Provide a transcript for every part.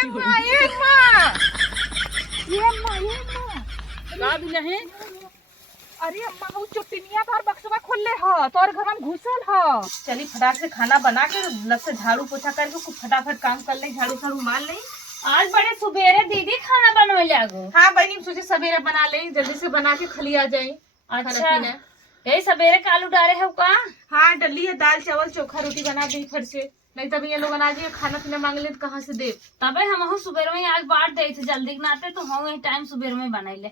अम्मा ये अम्मा ये अम्मा ये अम्मा का दिया है? अरे अम्मा हूँ चुटनिया तार बक्सवा खोल ले ह तोर घर में घुसल ह। चली फटाक से खाना बना के लग से झाड़ू पोछा करके खूब फटाफट काम कर ले, झाड़ू झाड़ू मार ले। आज बड़े सुबेरे दीदी खाना बनवे लागो। हाँ बहनी सोचे सवेरे बना ले, जल्दी से बना के खली आ जाए। अच्छा यही सवेरे कालू डाले है का? हाँ डली है, दाल चावल चोखा रोटी बना दी फट से, नहीं तब ये लोग आ जाए खाना पीना मांग ले तो कहाँ से दे। तबे हम सुबेर में आज बांट दे थे, जल्दी नाते तो हम टाइम सुबेर में बनैले।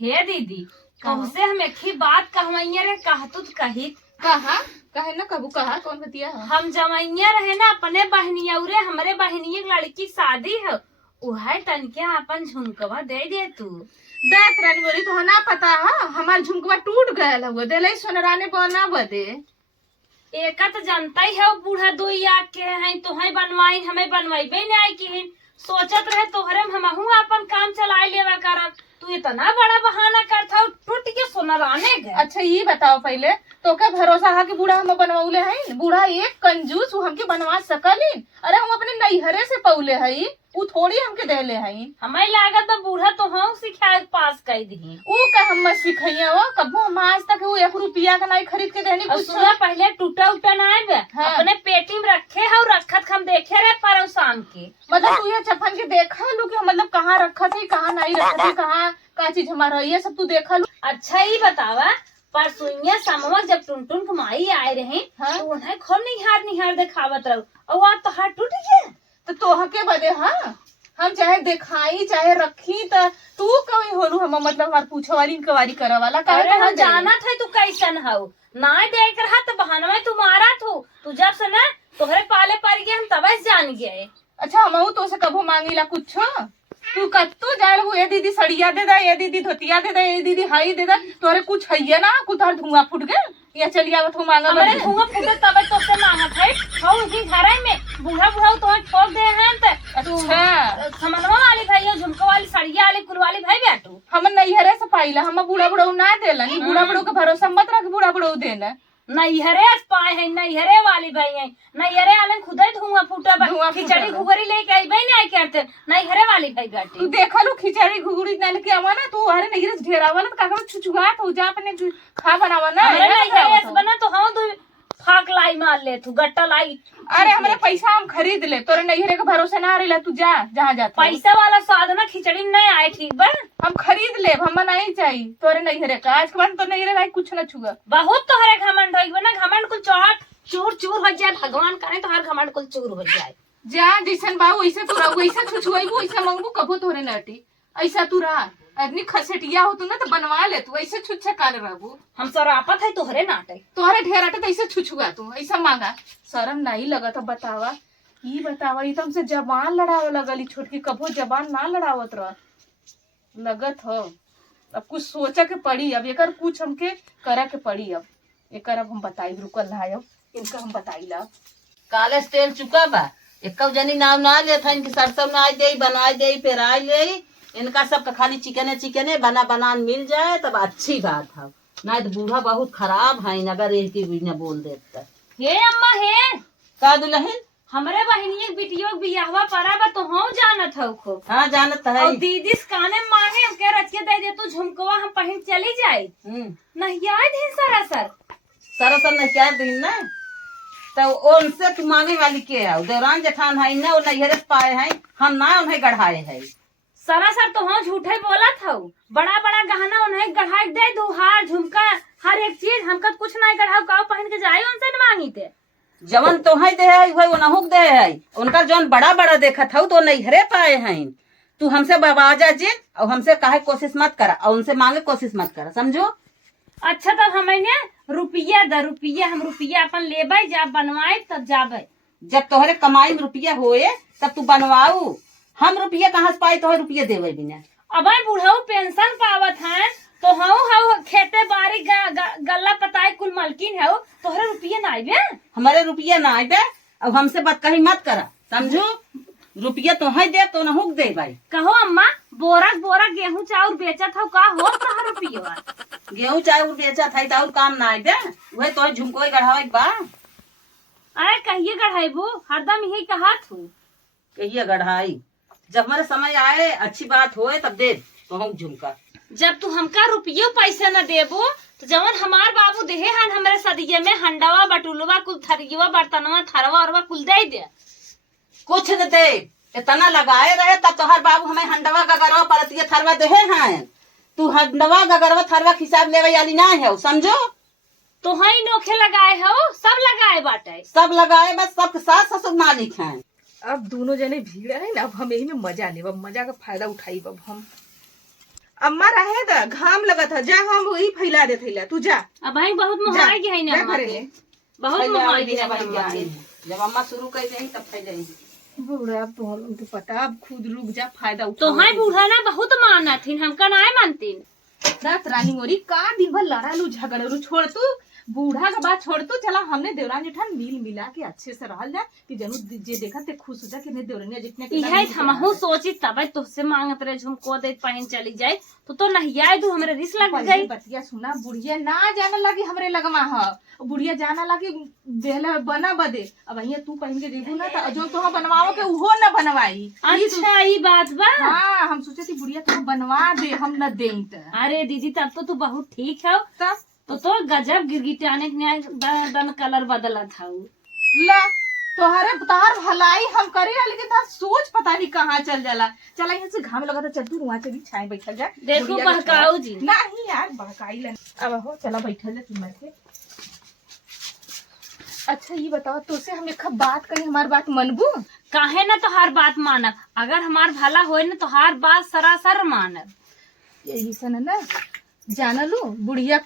हे दीदी कहू से हम एक ही बात कहवैया रे, कह तू कही कहा कहे ना कबू कहा कौन बतिया है? हम जमैया रहे ना अपने बहनिया उरे, हमरे बहनिया लड़की शादी है, उहे तनके अपन झुमकवा दे दे तू। देख रानी बोली तो ना पता है हमार झुमकवा टूट गया हुआ, दे ले सोनराने बना बदे। एका तो जानता ही है वो बूढ़ा दो आग के हैं, तुहे बनवाई हमें बनवाइबे नहीं आई की। सोचत रहे तोहरे हमहू अपन काम चलाए लेवा करब, तू इतना बड़ा बहाना करता टूट के सोनराने गए। अच्छा ये बताओ पहले तो क्या भरोसा है कि बूढ़ा हम बनवाउले हैं? बूढ़ा एक कंजूस वो हमके बनवा सकलिन? अरे हम अपने नैहरे से पौले हई, वो थोड़ी हमके देले हई। हमें लागत तो बूढ़ा तो हम सिखाए पास कर दी। वो का हम सिखैया वो कबो हम आज तक वो 1 रुपया का नहीं खरीद के देनी कुछ। सुना पहले टूटा उटा ना आए हाँ। अपने पेटी में रखे है और रखत हम देखे रहे पर शाम के। मतलब तू ये चप्पन के देखा लू कि मतलब कहाँ रखा थी कहाँ नहीं रखा थी, कहाँ का चीज हमारा ये सब तू देखा लू। अच्छा ही बतावा पर सुइया समवा जब टुनटुन कमाई आए रहे हाँ? तो उन्हें खोल निहार दिखावत रहो और आज तो हाथ टूट गया। तो तोह के बदे हाँ हम चाहे दिखाई चाहे रखी तो तू कहीं होलू हम मतलब हमार पूछो वाली इंक्वायरी करे वाला अरे कहे हम जाना था तू कैसन हो ना देख रहा तो बहाना में तुम्हारा तू जब से ना तोहरे पाले पड़ गए हम तब से जान गए। अच्छा हम तो से कभो मांगीला कुछ तू कत्तू जाए लगू, ये दीदी सड़िया दे दा, ये दीदी धोतिया दे दा, ये दीदी हाई दे दा, तोरे कुछ है ना कुतार धुआं फूट गए या चलिए आवत हूँ मांगा हमारे धुआं फूटे तब तो से मांगत है हो ही घरे में बूढ़ा तो ठोक दे हैं त अच्छा समनवा वाली भाई झुमका वाली सड़िया वाली कुल वाली भाई बेटू हम नैहरे से पाइला, हम बूढ़ा बड़ऊ ना देला नहीं, बूढ़ा बड़ऊ के भरोसा मत रख बूढ़ा बड़ऊ देना। नैहरे पाए है नैहरे वाली भाई है नैहरे वाले खुद ही धुआं फूटा खिचड़ी घुगरी लेके आई भाई नहीं करते नैहरे वाली भाई बेटी। तू देखा लू खिचड़ी घुगड़ी ना लेके आवा ना तू अरे नैहरे से ढेरावा ना तो काका छुछुगात हो जा अपने खा बनावा ना। नैहरे से बना तो हम तू फाक लाई मार ले तू गट्टा लाई। अरे हमारे पैसा हम खरीद ले, तोरे नैहरे के भरोसे ना रही तू जा जहाँ जाता पैसा वाला स्वाद ना खिचड़ी नहीं आए ठीक बा हम खरीद ले, हम नहीं चाहिए तोरे नैहरे का, आज के बाद तो नैहरे भाई कुछ न छुआ। बहुत तोहरे घमंड होई ना घमंड कुल चौहट चूर चूर हो जाए, भगवान करे तो हर घमंड कुल चूर हो जाए। जा जैसन बा वैसे तू रह, वैसे छुछुआईबू वैसे मंगबू कबो तोरे नटी ऐसा तू रहा। आदमी खसेटिया हो तू ना तो बनवा ले तू, ऐसे छुच्छे काले रहबू। हम सरापत है तोहरे नाटे तोहरे ढेर अटे तो ऐसे छुछुआ तू ऐसा मांगा, शर्म नहीं लगा तो बतावा ई बतावा ई तुमसे जबान लड़ावे लगली छोटकी, कबो जबान ना लड़ावत रह लगत हो। अब कुछ सोचा के पड़ी, अब एकर कुछ हमके करा के पड़ी, अब एकर अब हम बताई रुकल ना अब इनका हम बताई ला। काले से तेल चुका बा, एक जनी नाम ना लेता इनकी सरसों ना आई दे बनवाई दे फिर आई ले, इनका सब का खाली चिकने बना बनान मिल जाए तब अच्छी बात है, नहीं तो बूढ़ा बहुत खराब है अगर एक न बोल देता। हे अम्मा हे का दुल्हन हमरे बहनिया बिटियो बियाहवा पड़ा बा तो हम जानत हौ खूब। हाँ जानत है। और दीदी से काने मांगे हम के रच के दे दे तू झुमकवा हम पहन चली जाए नहीं याद है सरासर सरासर नहीं क्या दिन ना तो उनसे तू मांगे वाली के आओ देवरान जेठान है ना वो नैहरे से पाए हैं, हम ना उन्हें गढ़ाए है। सरासर तो हम झूठे बोला था, बड़ा बड़ा गहना उन्हें गढ़ा दे दू हार झुमका हर एक चीज हमका कुछ नहीं गढ़ाओ काव पहन के जाए उनसे न मांगी थे। जवन तो है दे है वही उनहुक दे है, उनका जौन बड़ा बड़ा देखा था तो नैहरे पाए हैं। तू हमसे बवाजा जी और हमसे काहे कोशिश मत करा और उनसे मांगे कोशिश मत करा समझो। अच्छा तब हमें रुपया हम रुपया अपन लेबे जब बनवाए तब जाबे, जब तोहरे कमाई में रुपया होए तब तू बनवाऊ, हम रुपया कहाँ से पाई तोहरे रुपया देवे बिना। अब बूढ़ा पेंशन पावत है तो हम खेते बाड़ी गल्ला पताए कुल मलकिन है तोहरे रुपया ना आइबे, हमारे रुपया ना आइबे अब हमसे बात कही मत करा समझो। रुपया तो है दे तो नहुक दे भाई। कहो अम्मा बोरा बोरा गेहूं चाउर बेचा था का हो कहा रुपया गेहूं चाउर बेचा था और काम ना आइबे वही तो झुमको गढ़ावे बा। अरे कहिए गढ़ाइबो हरदम यही कहा थू कहिए गढ़ाई जब हमारे समय आए अच्छी बात होए तब दे तो हम झुमका। जब तू हमका रुपयो पैसा न देबो तो जवन हमार बाबू देहे हन हमारे सदिये में हंडावा बटुलवा कुल थरियवा बर्तनवा थरवा और कुल दे दे। कुछ न दे, इतना लगाए रहे तब तोहर बाबू हमें हंडवा गगरवा परतिया थरवा देहे हैं। तू हंडवा गगरवा थरवा के हिसाब लेवे वाली ना है, समझो। तो हई नोखे लगाए हो, सब लगाए बाटे, सब लगाए, बस सब सास ससुर मालिक हैं। अब दोनों जने भीड़ है ना, अब हम यही में मजा लेब, मजा का फायदा उठाई अब हम। अम्मा रहे दा घाम लगा था, जा हम वही फैला दे थैला, तू जा। अब भाई बहुत महंगाई की है ना, जा घरे में। बहुत महंगाई की है। जब अम्मा शुरू कर देंगी तब फैलेंगी। बूढ़ा तो हमके पता, अब खुद रुक जा, फायदा उठा। तो हई बूढ़ा ना बहुत मानथिन, हमका ना मानतीन। रात रानी मोरी का दिन भर लड़ालू झगड़लू, छोड़ तू बूढ़ा का बात छोड़ तू। चला हमने देवरान जेठान मिल मिला के अच्छे से रहल जाए कि जरूर जे देखा ते खुश हो जा कि नहीं देवरानिया जितने इहे हमहू सोची तब तुझसे मांगत रहे झुमको दे पहन चली जाए तो नहीं आए तू हमरे रिस लग गई। बतिया सुना, बुढ़िया ना जाने लगी हमरे लगमा ह, बुढ़िया जाना लगी देहले बना बदे। अब अहिया तू पहन के देखू ना तो जो तो बनवाओ के उहो न बनवाई। अच्छा ई बात बा। हाँ हम सोचे थी बुढ़िया तो बनवा दे, हम न दे। अरे दीदी तब तो तू बहुत ठीक है, तो गजब गिरगिटाने दन कलर बदला था। ला तोहरे तार भलाई हम करे, लेकिन तार सोच पता नहीं कहाँ चल जाला। चला यहाँ से घाम लगा तो चल तू वहाँ से भी छाए बैठल जा। देखो बहकाऊ जी। नहीं यार बहकाई ला, अब हो चला बैठल जा तुम के। अच्छा ये बताओ, तुझसे हम एक बात करी, हमारी बात मनबू? काहे ना तोहार बात मानब, अगर हमार भला होए ना तोहार बात सरासर मानब। यही सन ना जाना लो, बुढ़िया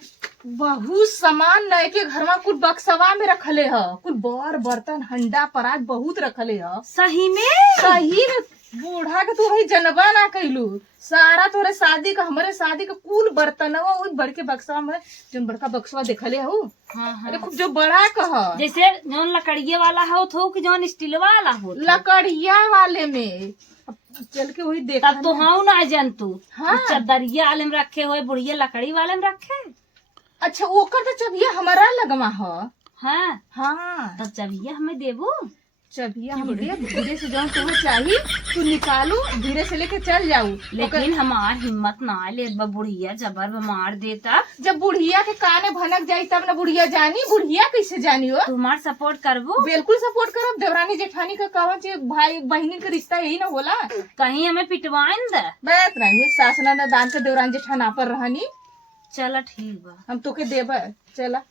बहुत सामान नए के घर में कुल बक्सवा में रखले ह, कुल बर बर्तन हंडा परात बहुत रखले ह। सही में? सही में बूढ़ा के तू वही जनबा ना कैलू, सारा तोरे शादी का हमारे शादी का कुल बर्तनवा वही बड़के बक्सवा में, जो बड़का बक्सवा देखले हूँ। हाँ। अरे खूब जो बड़ा कह, जैसे जौन लकड़िये वाला हो तो कि जौन स्टील वाला हो, लकड़िया वाले में चल के वही देखा। तब तो हाँ ना जंतु। हाँ। चदरिया वाले में रखे हुए, बुढ़िया लकड़ी वाले में रखे। अच्छा ओकर तो चबिया हमारा लगवा ह। हाँ हाँ तब चबिया हमें देबो। चबिया हम दे, धीरे से जौन तुम्हें चाहिए तू निकालू, धीरे से लेके चल जाऊ। लेकिन हमार हिम्मत ना ले, बुढ़िया जबर मार देता। जब बुढ़िया के काने भनक जाई तब न बुढ़िया जानी, बुढ़िया कैसे जानी हो? तुम्हार सपोर्ट करबो? बिल्कुल सपोर्ट करब। देवरानी जेठानी का कहवा चाहिए, भाई बहनी का रिश्ता यही ना होला। कहीं हमें पिटवाइन दे। बैत नहीं सास न दान के देवरान जेठाना पर रहनी। चला ठीक बा, हम तोके देबा, चला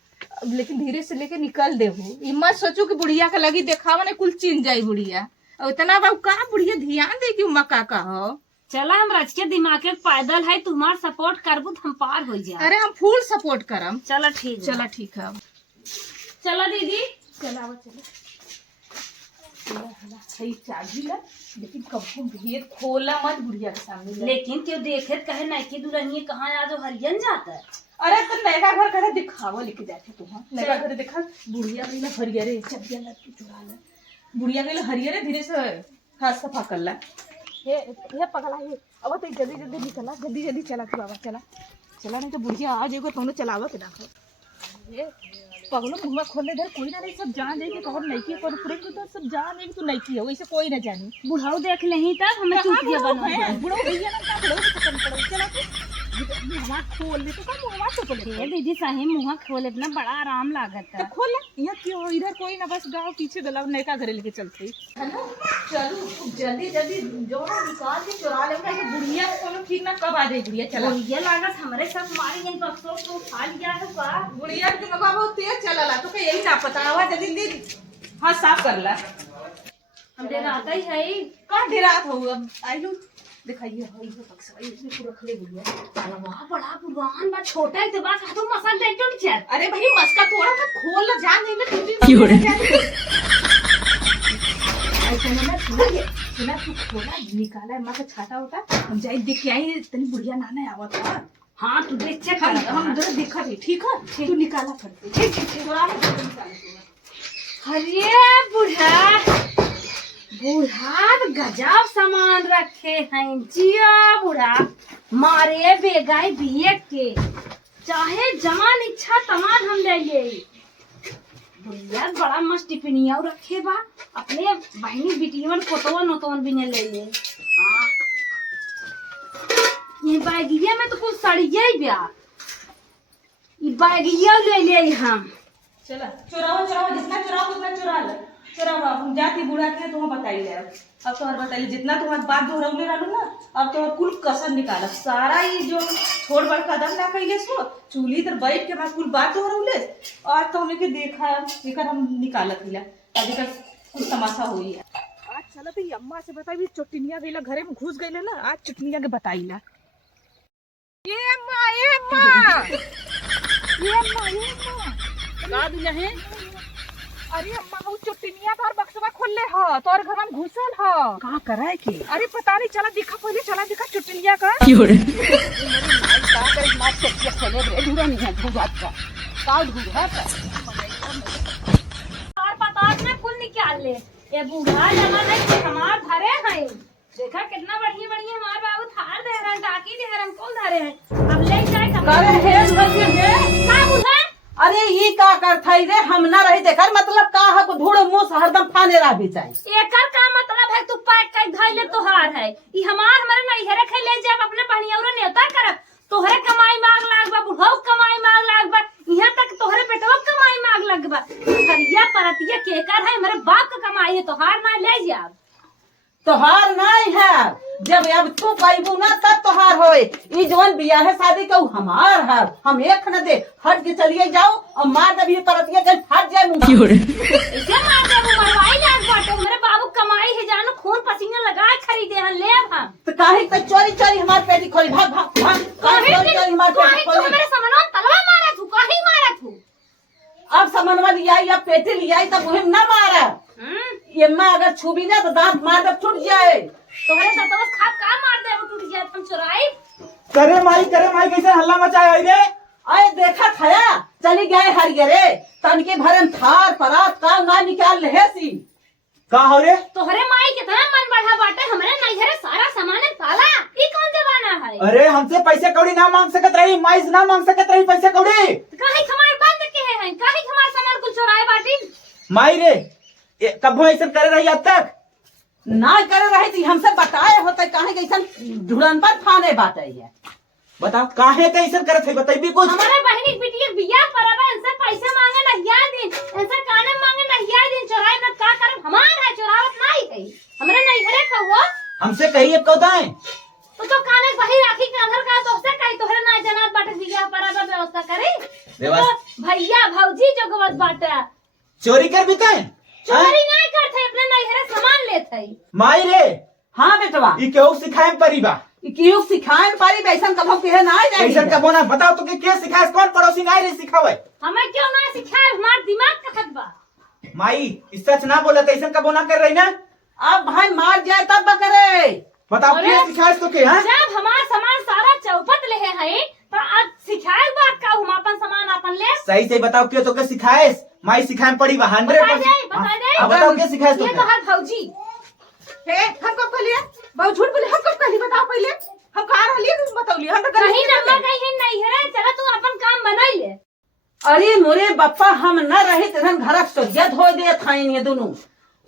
अब लेकिन धीरे से लेके निकल देबू। ई मत सोचू कि बुढ़िया के लगी देखावा ने कुल चिन जाई बुढ़िया। और इतना बाबू का बुढ़िया ध्यान दे कि मक्का का हो। चला हम रच के दिमाग के पैदल है, तुम्हार सपोर्ट करबू हम पार हो जाए। अरे हम फुल सपोर्ट करम। चला ठीक, चला ठीक है। चला दीदी, चला सही चाबी ला, लेकिन कभी भेद खोला मत बुढ़िया के सामने। लेकिन क्यों देखे कहे नैकी दुल्हनिया कहाँ आज हरियन जाता है। अरे तो नया घर कहे दिखावा लेके जाते तू। हाँ नया घर देखा, बुढ़िया गई हरियरे, चबिया ला तू चुरा ला, बुढ़िया गई हरियरे, धीरे से हाथ सफा कर ला। ये पगला ये, अब तो जल्दी जल्दी निकला, जल्दी जल्दी चला तू बाबा, चला चला, नहीं तो बुढ़िया आ जाएगा तो चलावा के देखो। ये पगलो मुँह खोलने दे, कोई ना नहीं, सब जान जाएगी तो और नईकी पर पूरे तो सब जान जाएगी, तू नईकी हो, इसे कोई ना जाने। बुढ़ाऊ देख ले तब हमें चूतिया बना। बुढ़ो भैया ना का बुढ़ो पसंद पड़ो, चला मुँह खोल ले तो का मुँह तो खोले। दीदी सही मुँह खोले ना बड़ा आराम लागत है। खोल यहाँ क्यों, इधर कोई ना, बस गाँव पीछे गला नैका घरे लेके चलते। चलो जल्दी जल्दी जो निकाल के चुरा ले, बुढ़िया को ठीक ना कब आ जाए बुढ़िया। चला बुढ़िया लागत हमारे सब मारी गई, बक्सों को उठा लिया है का। बुढ़िया के दिमाग बहुत तेज चला तो यही ना पता हुआ, जल्दी जल्दी हाँ साफ कर ला। हम डराता ही है कहाँ डेरात हो। अब आइलू दिखाइए रख ले बुढ़िया। वाह बड़ा पुरान बा, छोटा है तो बात तो मसाल दे टूट जाए। अरे भाई मस्का तोड़ा मत, खोल ला, जान नहीं मैं सुना तू खोला निकाला माँ का छाता होता, हम जाए देख के आई तनी बुढ़िया नाना आवत था। हाँ तू देख चेक हम जरा देखा थे, ठीक है तू निकाला करते। ठीक अरे बुढ़ा बुढ़ा गजब सामान रखे हैं जिया। बुढ़ा मारे बेगाई बिये के चाहे जमान इच्छा तमान हम ले ले। यार बड़ा मस्त टिफिनिया रखे बा अपने बहनी बिटियन फोटोवन ओटोवन भी ने ले ले। हाँ ये बैगिया में तो कुछ सड़िया ही ब्या ये बैगिया ले ले हम। चला चुराओ चुराओ, जितना चुराओ उतना चुरा ले। चुराओ हम जाती बुढ़ा के तुम बताइए। अब तो और बताइए जितना तुम्हारे बात दोहरौले रहलू ना, अब तो कुल कसर निकालब सारा। ये जो छोड़ बड़ कदम ना कैले सो चूल्ही तर बैठ के हमारे कुल बात दोहरौले। आज तो हमें के देखा एकर हम निकालत हिला, अभी तक कुछ तमाशा हुई है। आज चला तो अम्मा से बताई चुटनिया गईला घरे में घुस गईला ना, आज चुटनिया के बताईला। ये अम्मा ये अम्मा ये अम्मा ये अम्मा का दिया है? अरे अम्मा वो चुटनिया तार बक्सवा खोलले ह तोर घर में घुसल ह। का कराए के? अरे पता नहीं, चला दिखा पहले, चला दिखा चुटनिया का। का करे ना चेक खोले रे दूर नहीं है धुआत का का धुआत है। और पता ना कुल निकाल ले ये बूढ़ा जमाना है हमार धरे हैं। देखा कितना बढ़िया बढ़िया हमार बाबू थार दे रहा टाकी दे रहा कौन धरे हैं। अब ले जाए करे हेज भइए हे। का बूढ़ा अरे ई का करथई रे, हम ना रही देकर मतलब का है को धूड़ मुंह से हरदम फाने रह भी चाहिए। एकर का मतलब है तू पैक कर धइले तोहार है ई हमार हमरे नहीं हेरे खे ले जाब अपने बहनिया नेता करब। तोहरे कमाई मांग लाग बा, बुढ़ऊ कमाई मांग लाग बा, यहाँ तक तोहरे बेटवा कमाई मांग लग बा। हरिया परतिया केकर है, मेरे बाप का कमाई है, तोहार ना ले जाब। तोहार नहीं है, जब अब तू पैबू ना तब तोहार होए। ई जवन बिया है शादी का हमार है, हम एक न दे हट के चलिए जाओ और मार दे परतिया के फट जाए मुंह। इसे मार दे वो मरवाई लाग बाटे, मेरे बाबू कमाई है जानो खून पसीना लगा खरीदे हन ले हम। तो काहे तो चोरी चोरी हमार पेटी खोली, भाग भाग भाग, काहे चोरी चोरी हमार पेटी तू खोली। मेरे समनवा तलवा मारा तू, काहे मारा तू? अब समनवा लिया या पेटी लिया तब मुहिम ना मारा। ये माँ अगर छुबी ना तो दांत मार दे टूट जाए। तोहरे दतवस खा का मार दे वो टूट जाए तुम चुराई। करे माई कैसे हल्ला मचाया है रे? आए देखा थाया चली गए हरियरे तनके भरन थार परात का ना निकाल रहे सी। का हो रे? तोहरे माई कितना मन बढ़ा बाटे, हमरे नहीं हरे सारा सामान ताला। ई कौन जमाना है? अरे हमसे पैसे कौड़ी ना मांग सकत रही, माई से ना मांग सकत रही पैसे कौड़ी। काहे हमार बंद के हैं, काहे हमार सामान कुछ चुराए बाटी? माई रे कब ऐसा करे रही अब तक? ना करे रही थी हमसे बताए होते काहे कैसन ढुड़न पर फाने बाटे है। बताओ काहे कैसे करत है बताइए कुछ। हमारे बहनी बिटिया बिया परबा इनसे पैसे मांगे नहिया दिन, इनसे काने मांगे नहिया दिन, चुराए न का करब हमार है, चुरावत नहीं है हमरे नहीं घरे खवो। हमसे कहिए कौदाए तो काने वही राखी के अंदर का तो से कहीं तोहरे ना जनात बाटे बिया परबा व्यवस्था करे। तो भैया भौजी जगवत बाटे चोरी कर बिताए चोरी नहीं करते, अपने नहीं हरे सामान लेते। माई रे हाँ बेटवा ई केहू सिखाए परिबा क्यों सिखाए पारी वैसन कभो के ना जाए। ऐसा कबो ना बताओ तो के सिखाए, कौन पड़ोसी ना रे सिखावे? हमें क्यों ना सिखाए, हमार दिमाग का खत बा। माई सच ना बोलत ऐसा कबो ना कर रही ना। अब भाई मार जाए तब करे बताओ के सिखाए तो के? हां जब हमार सामान सारा चौपट ले है तो आज सिखाए बात का हम अपन सामान अपन ले। सही से बताओ के तो के सिखाए? माई सिखाए पड़ी 100%। बता दे अब बताओ के सिखाए तो ये के? तो हर भौजी हे हम कब कहलिए बहुत झूठ बोले, हम कब कहली बताओ पहले, हम कहाँ रहलिए तुम बताओली, हम तो कहीं नंबर कहीं नहीं है। चला तू अपन काम बनाई ले। अरे मोरे बप्पा हम न रही तहन घर सोजत हो दे थाइन ये दोनों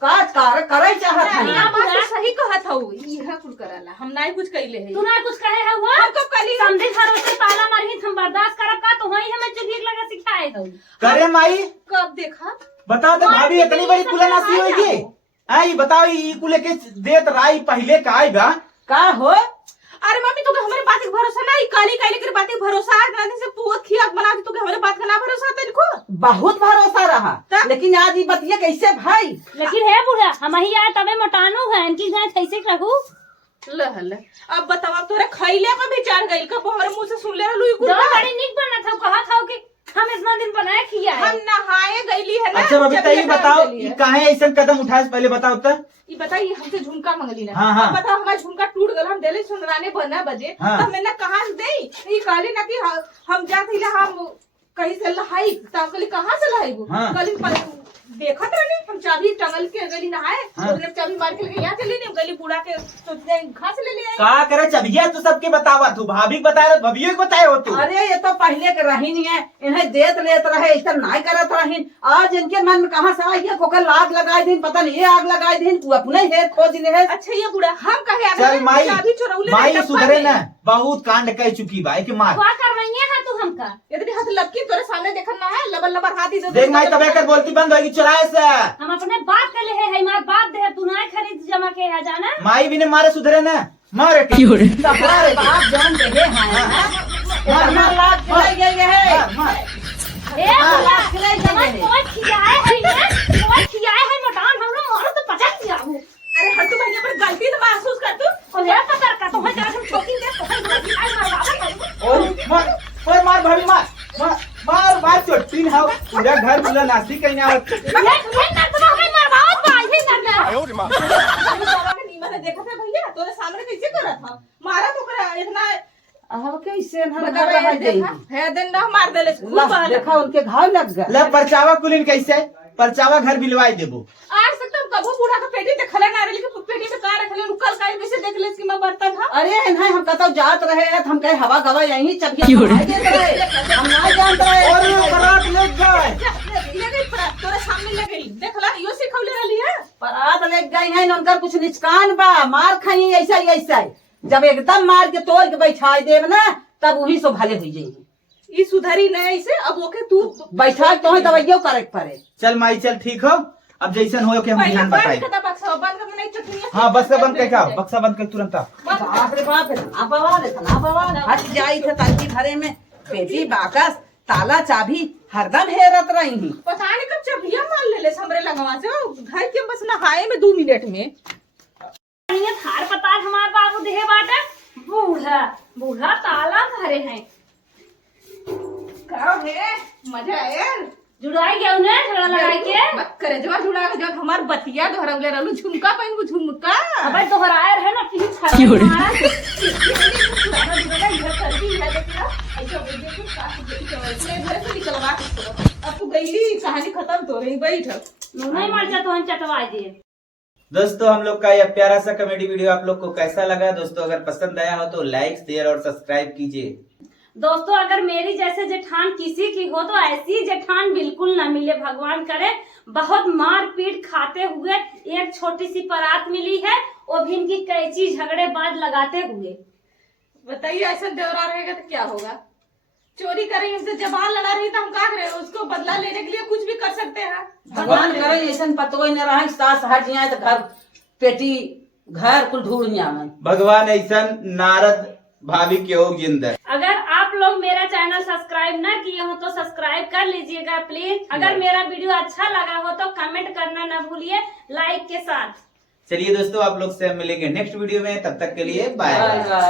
काज कार करे चाहत ना है। बात तो सही कहत हऊ, इहा कुल करला हम नहीं कुछ कइले है। तू ना कुछ कहे है वो हम कब कहली समझे भरोसे ताला मारी हम बर्दाश्त करब का तो वही हमें चुगली लगा सिखाए हो। करे माई कब देखा बताओ तो भाभी इतनी बड़ी कुलनासी होगी। आई बताओ ई कुले के देत राई पहले का आएगा का हो? अरे मम्मी तुके हमारे बात के भरोसा नहीं, काली काली के बात के भरोसा आज रात से पुआ खिया बना के तुके हमारे बात का ना भरोसा तनिको। बहुत भरोसा रहा लेकिन आज ये बतिया कैसे भाई? लेकिन है बूढ़ा हम ही आए तबे मोटानो है इनकी गाय कैसे कहू। लहल अब बताओ तोरे खइले का विचार गइल का हमारे मुंह से सुन ले रहलू कुल। दो बड़ी निक बना था कहा था कि हम इतना दिन बनाए खिया है। हम नहाए गईली है ना। अच्छा भाभी जब तो ये ये बताओ गईली है। ये काहे ऐसा कदम उठाए से पहले बताओ तो। ये बताइए हमसे झुमका मंगली ना। हाँ, हाँ। अब बताओ हमारा झुमका टूट गल, हम देले सुनराने बना बजे हाँ। तो मैंने कहाँ से दे ये कहली ना कि हम जाते हम कहीं से लहाई तो कहली कहाँ से लहाई हाँ। कहली देखत रहनी हम चाबी टंगल के गली नहाए हाँ। उसने चाबी मार के लेके यहाँ चली नहीं गली बूढ़ा के तो घास ले ले आई। का करे चबिया तू सबके बतावा तू भाभी के बताए रहे भभियो के बताए हो तू। अरे ये तो पहले के रही नहीं है, इन्हें देत लेत रहे, इस तरह नहीं करत रही। आज इनके मन में कहाँ से आई है कोकर आग लगाई दिन, पता नहीं ये आग लगाई दिन, तू अपने ही खोज ले है। अच्छा ये बूढ़ा हम कहे चल माई चाबी चुरौले माई सुधरे ना, बहुत कांड कह चुकी भाई के मार। क्या करवाइए है तू हमका? इतनी हाथ लपकी तोरे सामने देखना है लबर लबर हाथी जो देख माई तबे कर बोलती बंद होगी चुराए से। हम अपने बाप के लिए है हमारे बाप दे तू ना खरीद जमा के है जाना। माई भी ने मारे सुधरे ना, मारे तुम्हारे बाप जान रहे हैं इतना लाख खिलाई गई है। ए बुला जमा कोई खियाए है ना, कोई खियाए है मटान हमरो मारो तो 50 जाऊ। अरे हर तू बहने पर गलती तो महसूस कर तू और ये पकड़ का तो है जरा हम ठोकी दे तो है खियाए मारवा। और मार भाभी मार मार चोटी ना पूरा घर पूरा नासी कहीं ना। ये ना तो हमें मरवाओ तो आई ही करना। नीमा ने देखा था भैया तोरे सामने कैसे कर रहा था मारा तो करा इतना अब कैसे हम बता कर रहे देखा है दिन ना मार देले देखा उनके घाव लग गए। ले परचावा कुलिन कैसे परचावा घर बिलवाई देबो। आज तक तो कबो बूढ़ा का पेटी देखले ना रही कि पेटी में का रखले रुकल काई कैसे देख ले कि मैं बर्तन था। अरे इन्हें हम कहता जात रहे हैं हम कहे हवा गवा यही चबिया हम ना जानते रहे। और बरात ले गए ये गई तोरे सामने ले गई देखला यो सिखौले रहली है। परात ले गई है उनका कुछ निचकान बा, मार खाई ऐसा ही ऐसा ही। जब एकदम मार के तोड़ के बैठा देव ना तब वही सो भले हुई जाएगी। ई सुधरी नहीं से अब ओके तू बैठा तो ही दवाइयों करे पड़े। चल माई चल ठीक हो, अब जैसन हो के हम पहले ध्यान बंद बताए। कर बक्सा बंद कर नहीं चटनी। हाँ बक्सा बंद कर क्या बक्सा बंद कर तुरंत। बाप रे बाप ना बवाल इतना बवाल हट जाई थे ताकि भरे में पेटी बाकस ताला चाबी हरदम हेरत रही ही। पता नहीं कब चबिया मार ले ले हमरे लगवा से घर के बस नहाए में 2 मिनट में। ये थार पता हमार बाबू देहे बाटे बूढ़ा बूढ़ा ताला भरे हैं। का है मजा आया जुड़ाई गया उन्हें झगड़ा लगाई के मत करे जवा जुड़ा के जब हमार बतिया दोहरवले रहलू झुमका पहन झुमका अबे दोहराए रहे ना कि अब तू गईली कहानी खत्म तो रही बैठ नहीं मर जा तो हम चटवा दिए। दोस्तों हम लोग का यह प्यारा सा कॉमेडी वीडियो आप लोग को कैसा लगा दोस्तों, अगर पसंद आया हो तो लाइक शेयर और सब्सक्राइब कीजिए। दोस्तों अगर मेरी जैसे जेठान किसी की हो तो ऐसी जेठान बिल्कुल ना मिले, भगवान करे। बहुत मार पीट खाते हुए एक छोटी सी बारात मिली है, वो भी इनकी कैची झगड़ेबाज लगाते हुए। बताइए ऐसा देवरा रहेगा तो क्या होगा। चोरी करें इनसे जबान लड़ा रही तो हम क्या करें, उसको बदला लेने के लिए कुछ भी कर सकते हैं। भगवान करे ऐसा पतो ही न रहे सास हट जाए तो घर पेटी घर कुल ढूंढ जाए। भगवान ऐसा नारद भाभी के हो जिंदर। अगर आप लोग मेरा चैनल सब्सक्राइब ना किए हो तो सब्सक्राइब कर लीजिएगा प्लीज। अगर मेरा वीडियो अच्छा लगा हो तो कमेंट करना ना भूलिए लाइक के साथ। चलिए दोस्तों आप लोग से हम मिलेंगे नेक्स्ट वीडियो में, तब तक के लिए बाय बाय।